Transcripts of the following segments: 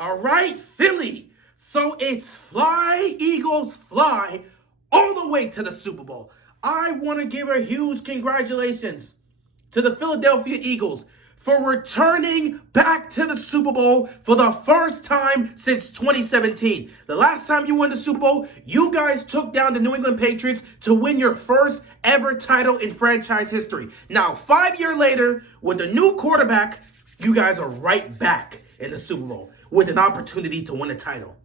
All right, Philly. So it's fly, Eagles, fly all the way to the Super Bowl. I want to give a huge congratulations to the Philadelphia Eagles for returning back to the Super Bowl for the first time since 2017. The last time you won the Super Bowl, you guys took down the New England Patriots to win your first ever title in franchise history. Now, 5 years later, with a new quarterback, you guys are right back in the Super Bowl with an opportunity to win a title.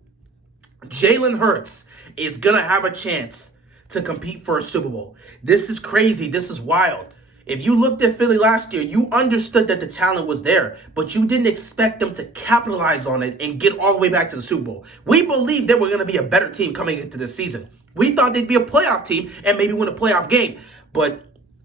Jalen Hurts is going to have a chance to compete for a Super Bowl. This is crazy. This is wild. If you looked at Philly last year, you understood that the talent was there, but you didn't expect them to capitalize on it and get all the way back to the Super Bowl. We believed they were going to be a better team coming into this season. We thought they'd be a playoff team and maybe win a playoff game, but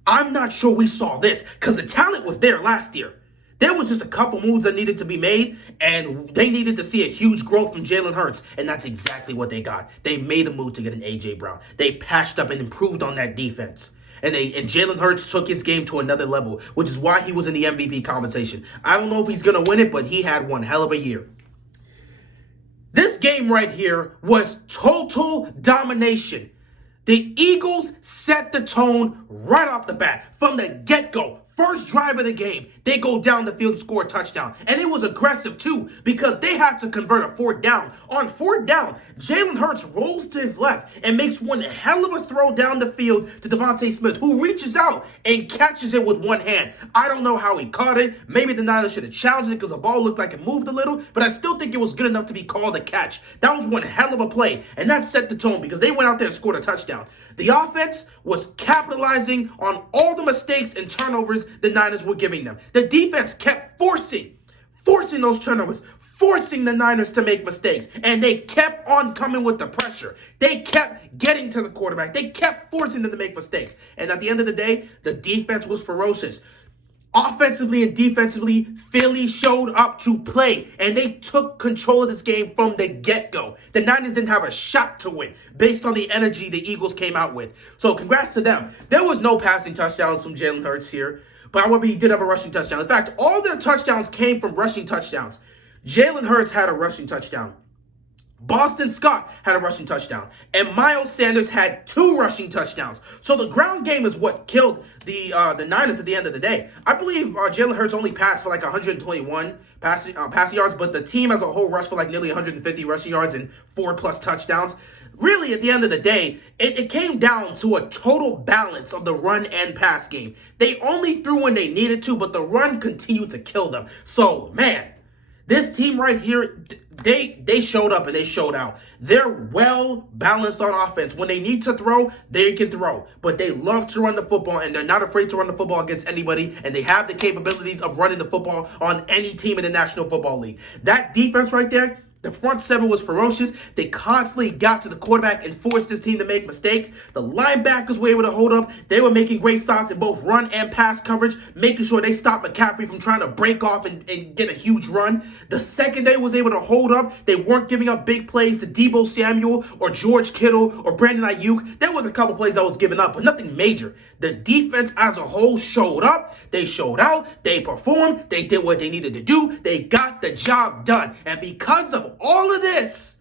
I'm not sure we saw this because the talent was there last year. There was just a couple moves that needed to be made, and they needed to see a huge growth from Jalen Hurts, and that's exactly what they got. They made a move to get an A.J. Brown. They patched up and improved on that defense. And Jalen Hurts took his game to another level, which is why he was in the MVP conversation. I don't know if he's going to win it, but he had one hell of a year. This game right here was total domination. The Eagles set the tone right off the bat, from the get-go. First drive of the game, they go down the field and score a touchdown. And it was aggressive, too, because they had to convert a fourth down. On fourth down, Jalen Hurts rolls to his left and makes one hell of a throw down the field to Devontae Smith, who reaches out and catches it with one hand. I don't know how he caught it. Maybe the Niners should have challenged it because the ball looked like it moved a little, but I still think it was good enough to be called a catch. That was one hell of a play, and that set the tone because they went out there and scored a touchdown. The offense was capitalizing on all the mistakes and turnovers the Niners were giving them. The defense kept forcing those turnovers, forcing the Niners to make mistakes, and they kept on coming with the pressure. They kept getting to the quarterback. They kept forcing them to make mistakes. And at the end of the day, the defense was ferocious. Offensively and defensively, Philly showed up to play, and they took control of this game from the get-go. The Niners didn't have a shot to win based on the energy the Eagles came out with. So congrats to them. There was no passing touchdowns from Jalen Hurts here, but however, he did have a rushing touchdown. In fact, all their touchdowns came from rushing touchdowns. Jalen Hurts had a rushing touchdown. Boston Scott had a rushing touchdown. And Miles Sanders had 2 rushing touchdowns. So the ground game is what killed the Niners at the end of the day. I believe Jalen Hurts only passed for like 121 passing yards, but the team as a whole rushed for like nearly 150 rushing yards and 4+ touchdowns. Really, at the end of the day, it came down to a total balance of the run and pass game. They only threw when they needed to, but the run continued to kill them. So, man, this team right here, they showed up and they showed out. They're well balanced on offense. When they need to throw, they can throw. But they love to run the football, and they're not afraid to run the football against anybody. And they have the capabilities of running the football on any team in the National Football League. That defense right there, the front seven was ferocious. They constantly got to the quarterback and forced this team to make mistakes. The linebackers were able to hold up. They were making great stops in both run and pass coverage, making sure they stopped McCaffrey from trying to break off and get a huge run. The secondary was able to hold up. They weren't giving up big plays to Deebo Samuel or George Kittle or Brandon Ayuk. There was a couple plays that was given up, but nothing major. The defense as a whole showed up. They showed out. They performed. They did what they needed to do. They got the job done. And because of all of this,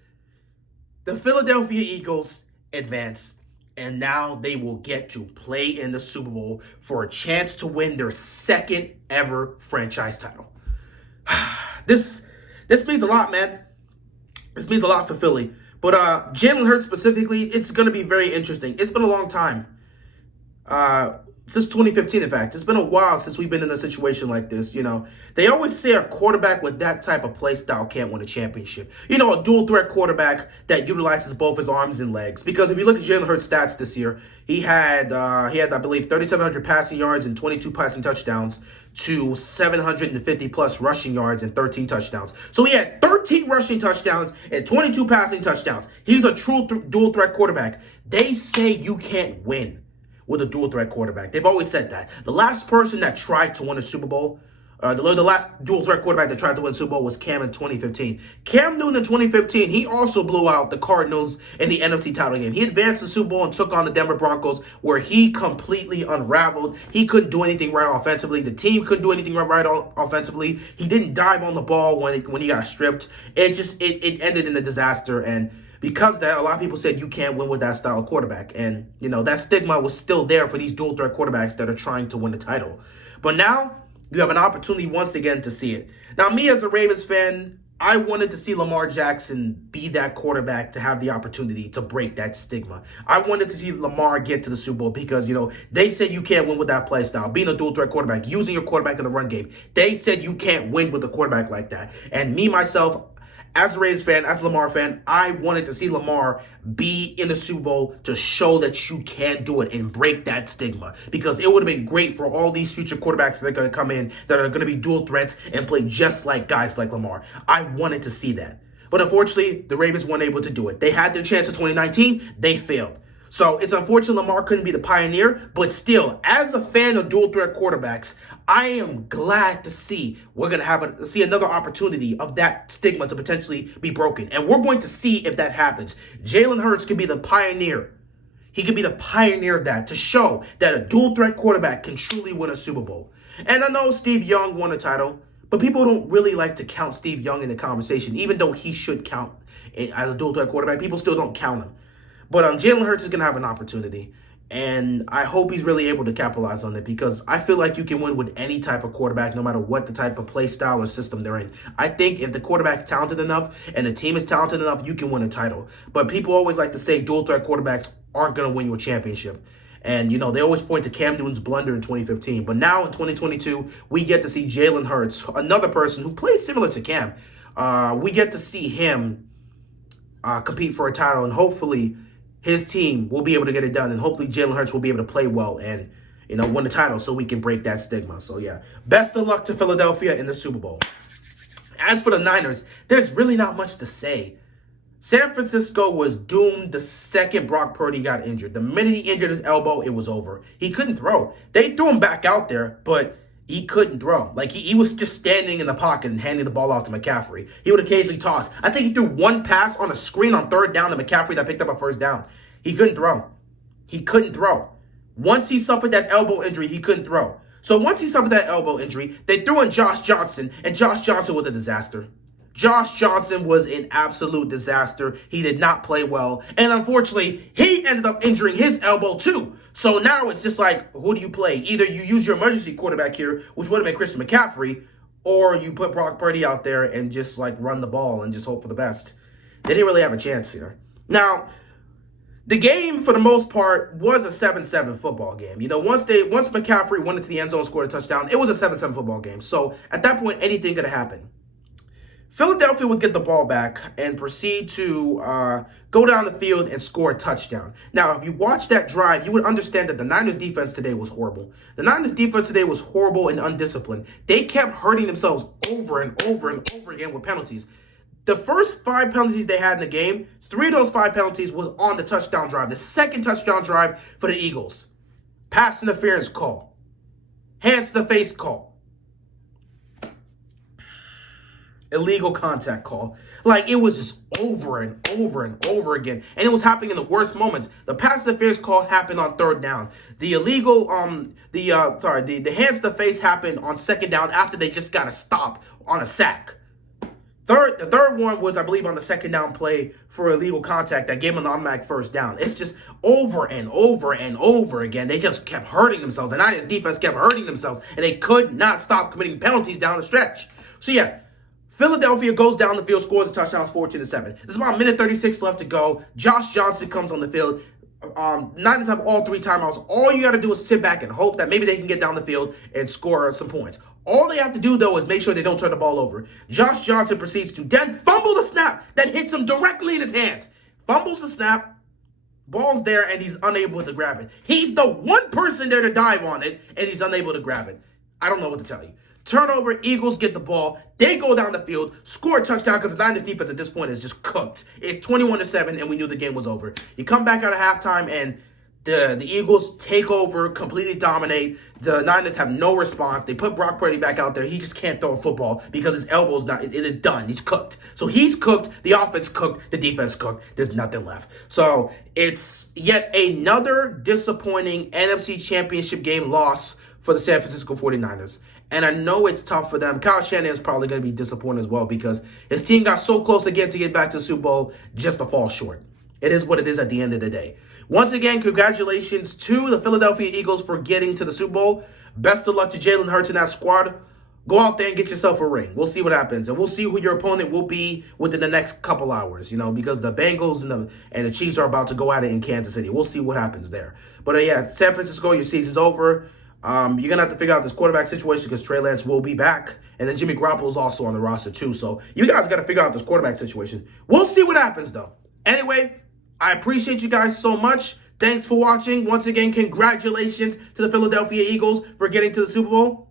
the Philadelphia Eagles advance, and now they will get to play in the Super Bowl for a chance to win their second ever franchise title. This means a lot, man. This means a lot for Philly. But Jalen Hurts specifically, it's going to be very interesting. It's been a long time. Since 2015, in fact. It's been a while since we've been in a situation like this, you know. They always say a quarterback with that type of play style can't win a championship. You know, a dual-threat quarterback that utilizes both his arms and legs. Because if you look at Jalen Hurts' stats this year, he had, I believe, 3,700 passing yards and 22 passing touchdowns to 750-plus rushing yards and 13 touchdowns. So he had 13 rushing touchdowns and 22 passing touchdowns. He's a true dual-threat quarterback. They say you can't win with a dual-threat quarterback. They've always said that. The last person that tried to win a Super Bowl The last dual threat quarterback that tried to win Super Bowl was Cam in 2015. Cam Newton in 2015, he also blew out the Cardinals in the NFC title game. He advanced to the Super Bowl and took on the Denver Broncos, where he completely unraveled. He couldn't do anything right offensively. The team couldn't do anything right offensively. He didn't dive on the ball when he got stripped. It ended in a disaster. And because of that, a lot of people said you can't win with that style of quarterback. And, that stigma was still there for these dual threat quarterbacks that are trying to win the title. But now, you have an opportunity once again to see it. Now, me as a Ravens fan, I wanted to see Lamar Jackson be that quarterback to have the opportunity to break that stigma. I wanted to see Lamar get to the Super Bowl because, they said you can't win with that play style. Being a dual threat quarterback, using your quarterback in the run game. They said you can't win with a quarterback like that. And me, myself, as a Ravens fan, as a Lamar fan, I wanted to see Lamar be in the Super Bowl to show that you can do it and break that stigma. Because it would have been great for all these future quarterbacks that are going to come in that are going to be dual threats and play just like guys like Lamar. I wanted to see that. But unfortunately, the Ravens weren't able to do it. They had their chance in 2019. They failed. So it's unfortunate Lamar couldn't be the pioneer, but still, as a fan of dual threat quarterbacks, I am glad to see we're going to see another opportunity of that stigma to potentially be broken. And we're going to see if that happens. Jalen Hurts can be the pioneer. He could be the pioneer of that to show that a dual threat quarterback can truly win a Super Bowl. And I know Steve Young won a title, but people don't really like to count Steve Young in the conversation, even though he should count as a dual threat quarterback. People still don't count him. But Jalen Hurts is going to have an opportunity, and I hope he's really able to capitalize on it because I feel like you can win with any type of quarterback, no matter what the type of play style or system they're in. I think if the quarterback's talented enough and the team is talented enough, you can win a title. But people always like to say dual threat quarterbacks aren't going to win you a championship. And, they always point to Cam Newton's blunder in 2015. But now in 2022, we get to see Jalen Hurts, another person who plays similar to Cam. We get to see him compete for a title, and hopefully his team will be able to get it done, and hopefully Jalen Hurts will be able to play well and, win the title so we can break that stigma. So, yeah, best of luck to Philadelphia in the Super Bowl. As for the Niners, there's really not much to say. San Francisco was doomed the second Brock Purdy got injured. The minute he injured his elbow, it was over. He couldn't throw. They threw him back out there, but he couldn't throw. Like, he was just standing in the pocket and handing the ball off to McCaffrey. He would occasionally toss. I think he threw one pass on a screen on third down to McCaffrey that picked up a first down. He couldn't throw. He couldn't throw. Once he suffered that elbow injury, he couldn't throw. So once he suffered that elbow injury, they threw in Josh Johnson, and Josh Johnson was a disaster. Josh Johnson was an absolute disaster. He did not play well. And unfortunately, he ended up injuring his elbow too. So now it's just like, who do you play? Either you use your emergency quarterback here, which would have been Christian McCaffrey, or you put Brock Purdy out there and just run the ball and just hope for the best. They didn't really have a chance here. Now, the game, for the most part, was a 7-7 football game. Once McCaffrey went into the end zone and scored a touchdown, it was a 7-7 football game. So at that point, anything could happen. Philadelphia would get the ball back and proceed to go down the field and score a touchdown. Now, if you watch that drive, you would understand that the Niners defense today was horrible. The Niners defense today was horrible and undisciplined. They kept hurting themselves over and over and over again with penalties. The first 5 penalties they had in the game, 3 of those 5 penalties was on the touchdown drive. The second touchdown drive for the Eagles. Pass interference call. Hands to the face call. Illegal contact call. It was just over and over and over again. And it was happening in the worst moments. The pass interference call happened on third down. The illegal, the hands to the face happened on second down after they just got a stop on a sack. The third one was, I believe, on the second down play for illegal contact that gave them an automatic first down. It's just over and over and over again. They just kept hurting themselves. The Niners defense kept hurting themselves, and they could not stop committing penalties down the stretch. So, yeah, Philadelphia goes down the field, scores a touchdown, 14-7. There's about a minute 36 left to go. Josh Johnson comes on the field. Niners have all 3 timeouts. All you got to do is sit back and hope that maybe they can get down the field and score some points. All they have to do, though, is make sure they don't turn the ball over. Josh Johnson proceeds to then fumble the snap that hits him directly in his hands. Fumbles the snap, ball's there, and he's unable to grab it. He's the one person there to dive on it, and he's unable to grab it. I don't know what to tell you. Turnover, Eagles get the ball. They go down the field, score a touchdown because the Niners defense at this point is just cooked. It's 21-7, and we knew the game was over. You come back out of halftime, and The Eagles take over, completely dominate. The Niners have no response. They put Brock Purdy back out there. He just can't throw a football because his elbow's not. It is done. He's cooked. So he's cooked. The offense cooked. The defense cooked. There's nothing left. So it's yet another disappointing NFC Championship game loss for the San Francisco 49ers. And I know it's tough for them. Kyle Shanahan is probably going to be disappointed as well because his team got so close again to get back to the Super Bowl just to fall short. It is what it is at the end of the day. Once again, congratulations to the Philadelphia Eagles for getting to the Super Bowl. Best of luck to Jalen Hurts and that squad. Go out there and get yourself a ring. We'll see what happens. And we'll see who your opponent will be within the next couple hours, because the Bengals and the Chiefs are about to go at it in Kansas City. We'll see what happens there. But yeah, San Francisco, your season's over. You're going to have to figure out this quarterback situation because Trey Lance will be back. And then Jimmy Garoppolo's also on the roster too. So you guys got to figure out this quarterback situation. We'll see what happens though. Anyway, I appreciate you guys so much. Thanks for watching. Once again, congratulations to the Philadelphia Eagles for getting to the Super Bowl.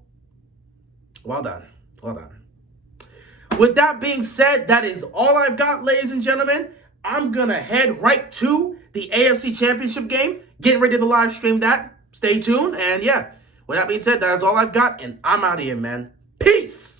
Well done. Well done. With that being said, that is all I've got, ladies and gentlemen. I'm going to head right to the AFC Championship game. Getting ready to live stream that. Stay tuned. And yeah, with that being said, that is all I've got. And I'm out of here, man. Peace.